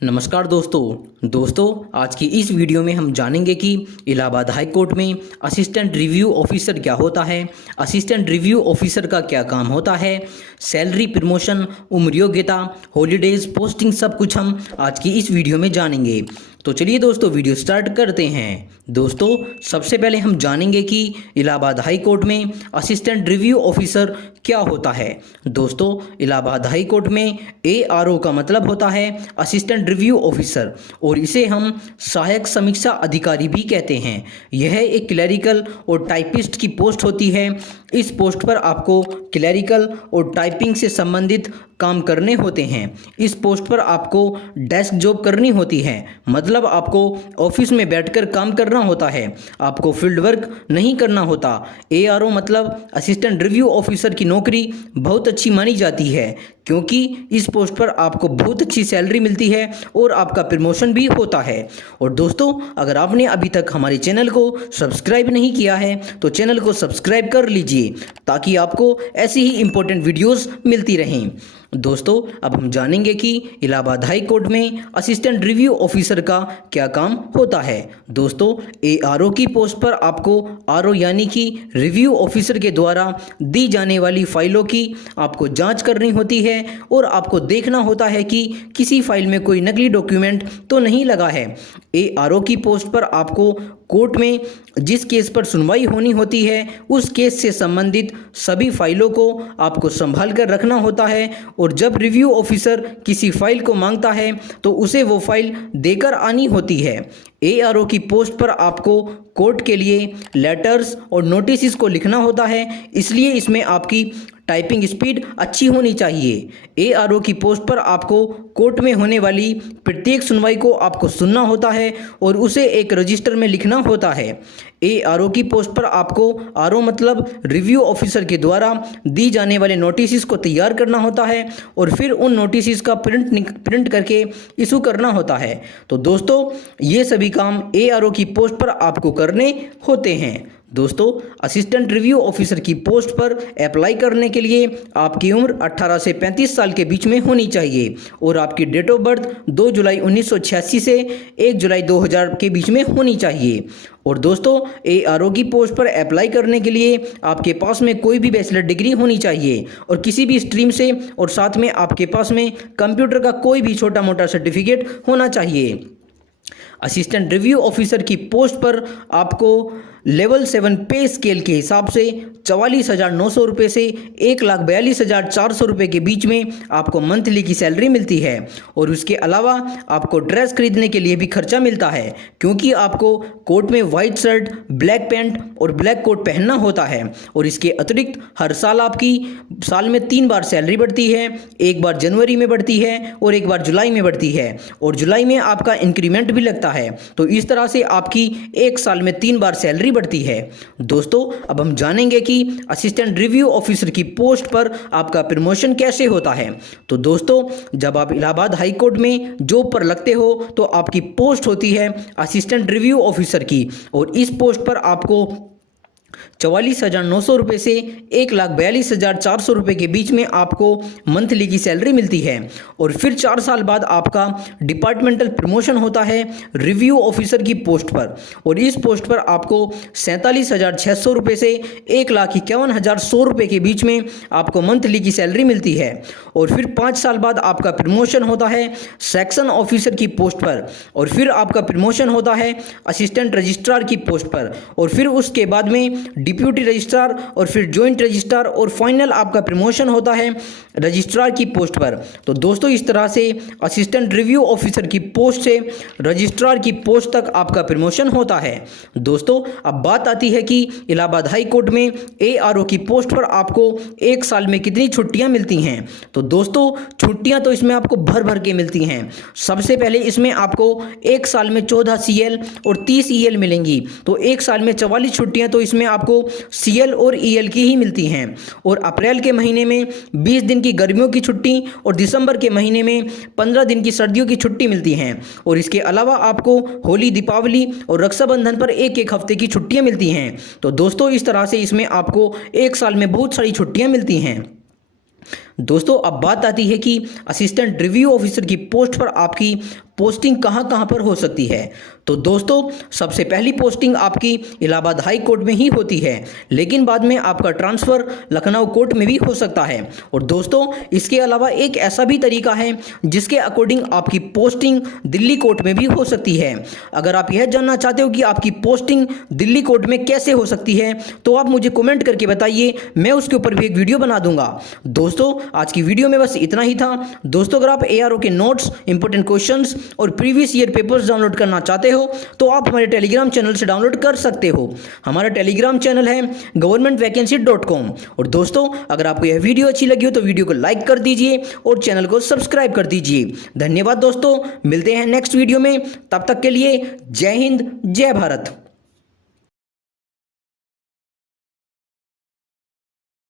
नमस्कार दोस्तों आज की इस वीडियो में हम जानेंगे कि इलाहाबाद हाई कोर्ट में असिस्टेंट रिव्यू ऑफिसर क्या होता है, असिस्टेंट रिव्यू ऑफिसर का क्या काम होता है, सैलरी, प्रमोशन, उम्र योग्यता, हॉलीडेज, पोस्टिंग, सब कुछ हम आज की इस वीडियो में जानेंगे। तो चलिए दोस्तों वीडियो स्टार्ट करते हैं। दोस्तों सबसे पहले हम जानेंगे कि इलाहाबाद हाई कोर्ट में असिस्टेंट रिव्यू ऑफिसर क्या होता है। दोस्तों इलाहाबाद हाई कोर्ट में ARO का मतलब होता है असिस्टेंट रिव्यू ऑफिसर, और इसे हम सहायक समीक्षा अधिकारी भी कहते हैं। यह एक क्लरिकल और टाइपिस्ट की पोस्ट होती है। इस पोस्ट पर आपको क्लरिकल और टाइपिंग से संबंधित काम करने होते हैं। इस पोस्ट पर आपको डेस्क जॉब करनी होती है, मतलब आपको ऑफिस में बैठकर काम करना होता है, आपको फील्ड वर्क नहीं करना होता। ARO मतलब असिस्टेंट रिव्यू ऑफिसर की नौकरी बहुत अच्छी मानी जाती है, क्योंकि इस पोस्ट पर आपको बहुत अच्छी सैलरी मिलती है और आपका प्रमोशन भी होता है। और दोस्तों अगर आपने अभी तक हमारे चैनल को सब्सक्राइब नहीं किया है तो चैनल को सब्सक्राइब कर लीजिए, ताकि आपको ऐसी ही इंपॉर्टेंट वीडियोस मिलती रहें। दोस्तों अब हम जानेंगे कि इलाहाबाद हाई कोर्ट में असिस्टेंट रिव्यू ऑफिसर का क्या काम होता है। दोस्तों ARO की पोस्ट पर आपको RO यानी कि रिव्यू ऑफिसर के द्वारा दी जाने वाली फाइलों की आपको जांच करनी होती है, और आपको देखना होता है कि किसी फाइल में कोई नकली डॉक्यूमेंट तो नहीं लगा है। ARO की पोस्ट पर आपको कोर्ट में जिस केस पर सुनवाई होनी होती है उस केस से संबंधित सभी फाइलों को आपको संभाल कर रखना होता है, और जब रिव्यू ऑफिसर किसी फाइल को मांगता है तो उसे वो फाइल देकर आनी होती है। ARO की पोस्ट पर आपको कोर्ट के लिए लेटर्स और नोटिस को लिखना होता है, इसलिए इसमें आपकी टाइपिंग स्पीड अच्छी होनी चाहिए। ARO की पोस्ट पर आपको कोर्ट में होने वाली प्रत्येक सुनवाई को आपको सुनना होता है और उसे एक रजिस्टर में लिखना होता है। ARO की पोस्ट पर आपको RO मतलब रिव्यू ऑफिसर के द्वारा दी जाने वाले नोटिस को तैयार करना होता है, और फिर उन नोटिस का प्रिंट करके इशू करना होता है। तो दोस्तों ये सभी काम ARO की पोस्ट पर आपको करने होते हैं। दोस्तों असिस्टेंट रिव्यू ऑफिसर की पोस्ट पर अप्लाई करने के लिए आपकी उम्र 18 से 35 साल के बीच में होनी चाहिए, और आपकी डेट ऑफ बर्थ 2 जुलाई 1986 से 1 जुलाई 2000 के बीच में होनी चाहिए। और दोस्तों ARO की पोस्ट पर अप्लाई करने के लिए आपके पास में कोई भी बैचलर डिग्री होनी चाहिए, और किसी भी स्ट्रीम से, और साथ में आपके पास में कंप्यूटर का कोई भी छोटा मोटा सर्टिफिकेट होना चाहिए। असिस्टेंट रिव्यू ऑफिसर की पोस्ट पर आपको लेवल 7 पे स्केल के हिसाब से 44,900 रुपये से 1,42,400 रुपये के बीच में आपको मंथली की सैलरी मिलती है। और उसके अलावा आपको ड्रेस खरीदने के लिए भी खर्चा मिलता है, क्योंकि आपको कोर्ट में वाइट शर्ट, ब्लैक पैंट और ब्लैक कोट पहनना होता है। और इसके अतिरिक्त हर साल आपकी साल में 3 बार सैलरी बढ़ती है, एक बार जनवरी में बढ़ती है और एक बार जुलाई में बढ़ती है, और जुलाई में आपका इंक्रीमेंट भी लगता है। तो इस तरह से आपकी एक साल में 3 बार सैलरी बढ़ती है। दोस्तों अब हम जानेंगे कि असिस्टेंट रिव्यू ऑफिसर की पोस्ट पर आपका प्रमोशन कैसे होता है। तो दोस्तों जब आप इलाहाबाद हाई कोर्ट में जॉब पर लगते हो तो आपकी पोस्ट होती है असिस्टेंट रिव्यू ऑफिसर की, और इस पोस्ट पर आपको 44,900 रुपये से 1,42,400 रुपये के बीच में आपको मंथली की सैलरी मिलती है। और फिर 4 साल बाद आपका डिपार्टमेंटल प्रमोशन होता है रिव्यू ऑफिसर की पोस्ट पर, और इस पोस्ट पर आपको 47,600 रुपये से 1,51,100 रुपये के बीच में आपको मंथली की सैलरी मिलती है। और फिर 5 साल बाद आपका प्रमोशन होता है सेक्शन ऑफिसर की पोस्ट पर, और फिर आपका प्रमोशन होता है असिस्टेंट रजिस्ट्रार की पोस्ट पर, और फिर उसके बाद में डिप्यूटी रजिस्ट्रार, और फिर जॉइंट रजिस्ट्रार, और फाइनल आपका प्रमोशन होता है रजिस्ट्रार की पोस्ट पर। तो दोस्तों इस तरह से असिस्टेंट रिव्यू ऑफिसर की पोस्ट से रजिस्ट्रार की पोस्ट तक आपका प्रमोशन होता है। दोस्तों अब बात आती है कि इलाहाबाद हाई कोर्ट में ARO की पोस्ट पर आपको एक साल में कितनी छुट्टियां मिलती हैं। तो दोस्तों छुट्टियां तो इसमें आपको भर भर के मिलती हैं। सबसे पहले इसमें आपको एक साल में 14 CL और 30 EL मिलेंगी, तो एक साल में 44 छुट्टियां तो इसमें आपको CL और EL की ही मिलती हैं। और अप्रैल के महीने में 20 दिन की गर्मियों की छुट्टी और दिसंबर के महीने में 15 दिन की सर्दियों की छुट्टी मिलती हैं। और इसके अलावा आपको होली, दीपावली और रक्षाबंधन पर एक एक हफ्ते की छुट्टियां मिलती हैं। तो दोस्तों इस तरह से इसमें आपको एक साल में बहुत सारी छुट्टियां मिलती हैं। दोस्तों अब बात आती है कि असिस्टेंट रिव्यू ऑफिसर की पोस्ट पर आपकी पोस्टिंग कहाँ कहाँ पर हो सकती है। तो दोस्तों सबसे पहली पोस्टिंग आपकी इलाहाबाद हाई कोर्ट में ही होती है, लेकिन बाद में आपका ट्रांसफ़र लखनऊ कोर्ट में भी हो सकता है। और दोस्तों इसके अलावा एक ऐसा भी तरीका है जिसके अकॉर्डिंग आपकी पोस्टिंग दिल्ली कोर्ट में भी हो सकती है। अगर आप यह जानना चाहते हो कि आपकी पोस्टिंग दिल्ली कोर्ट में कैसे हो सकती है तो आप मुझे कमेंट करके बताइए, मैं उसके ऊपर भी एक वीडियो बना दूंगा। दोस्तों आज की वीडियो में बस इतना ही था। दोस्तों अगर आप ARO के नोट्स, इंपॉर्टेंट क्वेश्चंस और प्रीवियस ईयर पेपर्स डाउनलोड करना चाहते हो तो आप हमारे टेलीग्राम चैनल से डाउनलोड कर सकते हो। हमारा टेलीग्राम चैनल है governmentvacancy.com। और दोस्तों अगर आपको यह वीडियो अच्छी लगी हो तो वीडियो को लाइक कर दीजिए और चैनल को सब्सक्राइब कर दीजिए। धन्यवाद दोस्तों, मिलते हैं नेक्स्ट वीडियो में। तब तक के लिए जय हिंद, जय भारत।